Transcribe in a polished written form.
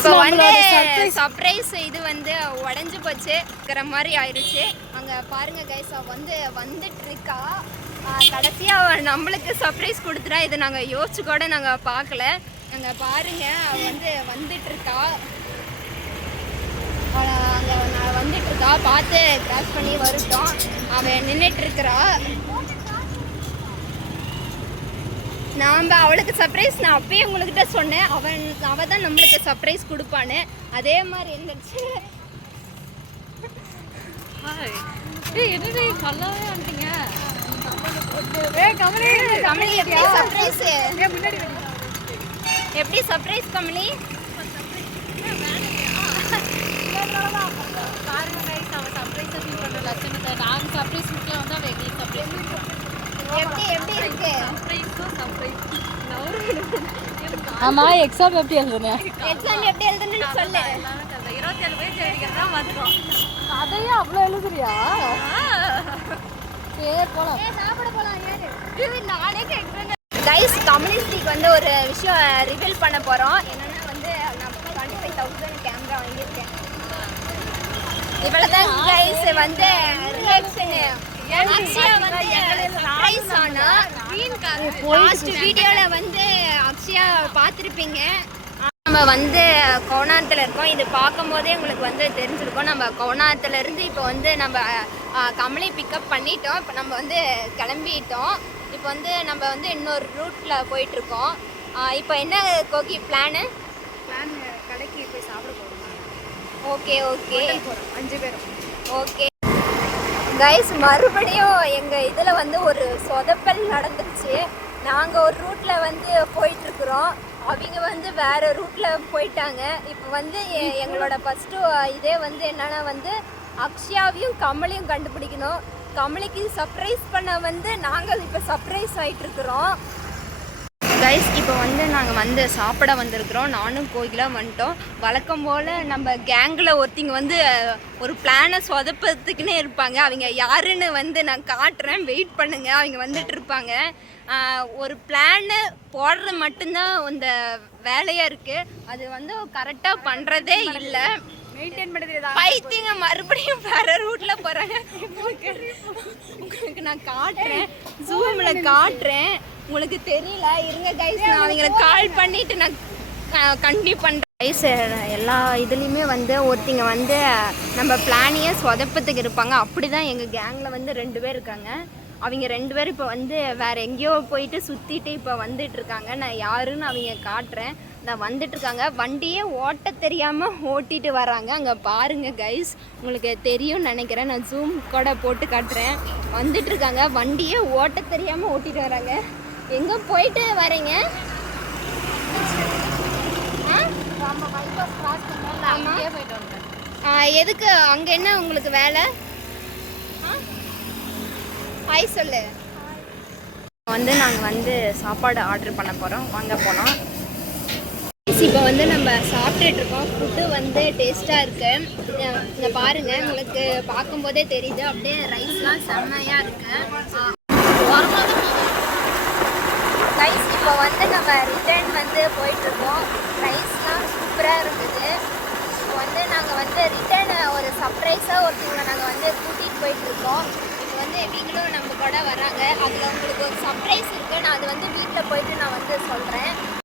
இப்போ வந்து சர்ப்ரைஸ் இது வந்து உடஞ்சி போச்சுங்கிற மாதிரி ஆயிடுச்சு. அங்கே பாருங்க கைஸ், வந்துட்டு இருக்கா. கடைசியாக நம்மளுக்கு சர்ப்ரைஸ் கொடுத்துட்டா. இதை நாங்கள் யோசிச்சு கூட நாங்கள் பார்க்கல. அங்கே பாருங்க, வந்துட்டு இருக்கா. அங்கே வந்துட்டு இருக்கா, பார்த்து கிராஸ் பண்ணி வருட்டோம். அவன் நின்றுட்டு இருக்கிறா. அவளுக்கு சர்ப்ரைஸ் நான் அப்பயே உங்கள்கிட்ட சொன்னேன். அவ தான் நம்மளுக்கு சர்ப்ரைஸ் கொடுப்பான்னு. அதே மாதிரி இருந்துச்சு. எப்படி சர்ப்ரைஸ் கமலி? எப்படி இருக்கு? ஆமா, எக்ஸாம் எப்படி எழுதுன? எக்ஸாம் எப்படி எழுதுன்னு சொல்லு. 27 பேஜ் எழுதிக்கிறதா வந்துட்டோம். அதையே அவ்வளோ எழுதுறியா? சரி போலாம். சாப்பிட போலாம். நானே கேட்குறேன். கைஸ், கம்யூனிஸ்டிக்கு ஒரு விஷயம் ரிவீல் பண்ண போகிறோம். என்னன்னா நான் 25,000 கேமரா வாங்கியிருக்கேன். இவ்வளோதான் கைஸ் ரியாக்ஷனு. அக்ஷயா சர்ப்ரைஸ் ஆனா லாஸ்ட் வீடியோவில் அக்ஷயா பார்த்துருப்பீங்க. நம்ம கோணாத்தில் இருக்கோம். இது பார்க்கும் போதே உங்களுக்கு தெரிஞ்சிருக்கோம். நம்ம கோணாத்துலேருந்து இப்போ நம்ம கமலி பிக்கப் பண்ணிட்டோம். இப்போ நம்ம கிளம்பிட்டோம். இப்போ நம்ம இன்னொரு ரூட்டில் போயிட்டுருக்கோம். இப்போ என்ன கோகி பிளான் கடைக்கு போய் சாப்பிட போகிறோம். ஓகே 5 பேரும். ஓகே கைஸ், மறுபடியும் எங்கள் இதில் ஒரு சொதப்பல் நடந்துருச்சு. நாங்கள் ஒரு ரூட்டில் போயிட்டுருக்குறோம். அவங்க வேறு ரூட்டில் போயிட்டாங்க. இப்போ எங்களோட ஃபஸ்ட்டு இதே என்னென்னா அக்ஷயாவையும் கமலையும் கண்டுபிடிக்கணும். கமலிக்கு சர்ப்ரைஸ் பண்ண நாங்கள் இப்போ சர்ப்ரைஸ் ஆகிட்டுருக்குறோம். கைஸ், இப்போ நாங்கள் சாப்பிட வந்திருக்கிறோம். நானும் கோகிலாக வந்துட்டோம். வழக்கம் போல் நம்ம கேங்கில் ஒருத்திங்க ஒரு பிளானை சொதப்பத்துக்குன்னே இருப்பாங்க. அவங்க யாருன்னு நான் காட்டுறேன், வெயிட் பண்ணுங்கள். அவங்க வந்துட்டு இருப்பாங்க. ஒரு பிளானு போடுறது மட்டும்தான் இந்த வேலையாக இருக்குது. அது கரெக்டாக பண்ணுறதே இல்லை. மெயின்டைன் பண்ணுறது பைத்தியங்க. மறுபடியும் வேறு ரூட்டில் போகிறாங்க. உங்களுக்கு நான் காட்டுறேன், ஜூமில் காட்டுறேன். உங்களுக்கு தெரியல, இருங்க கைஸ், நான் அவங்களுக்கு கால் பண்ணிவிட்டு நான் கண்டினியூ பண்ணுறேன். கைஸ், எல்லா இதுலேயுமே ஒருத்திங்க நம்ம பிளானையே சொதப்பத்துக்கு இருப்பாங்க. அப்படி தான் எங்கள் கேங்கில் 2 பேர் இருக்காங்க. அவங்க 2 பேரும் இப்போ வேறு எங்கேயோ போயிட்டு சுற்றிட்டு இப்போ வந்துட்டுருக்காங்க. நான் யாருன்னு அவங்க காட்டுறேன். நான் வந்துட்டுருக்காங்க. வண்டியே ஓட்ட தெரியாமல் ஓட்டிகிட்டு வராங்க. அங்கே பாருங்கள் கைஸ், உங்களுக்கு தெரியும்னு நினைக்கிறேன். நான் ஜூம் கூட போட்டு காட்டுறேன். வந்துட்டுருக்காங்க. வண்டியே ஓட்ட தெரியாமல் ஓட்டிகிட்டு வராங்க. எங்கே போயிட்டு வரீங்க? எதுக்கு? அங்கே என்ன உங்களுக்கு வேலை? ஹாய் சொல்லு. நாங்கள் சாப்பாடு ஆர்டர் பண்ண போகிறோம். வாங்க போகலாம். இப்போ நம்ம சாப்பிட்டுட்ருக்கோம். ஃபுட்டு டேஸ்ட்டாக இருக்குது. இங்கே பாருங்கள், உங்களுக்கு பார்க்கும்போதே தெரியுது. அப்படியே ரைஸ்லாம் செம்மையாக இருக்குது. ரைஸ் இப்போ நம்ம ரிட்டர்ன் போயிட்டுருக்கோம். ரைஸ்லாம் சூப்பராக இருந்தது. இப்போ நாங்கள் ரிட்டர்ன் ஒரு சர்ப்ரைஸாக ஒருத்தவங்களை நாங்கள் கூட்டிகிட்டு போயிட்டுருக்கோம். இப்போ இவங்களும் நம்ம கூட வராங்க. அதில் உங்களுக்கு ஒரு சர்ப்ரைஸ் இருக்குது. நான் அது வீட்டில் போயிட்டு நான் சொல்கிறேன்.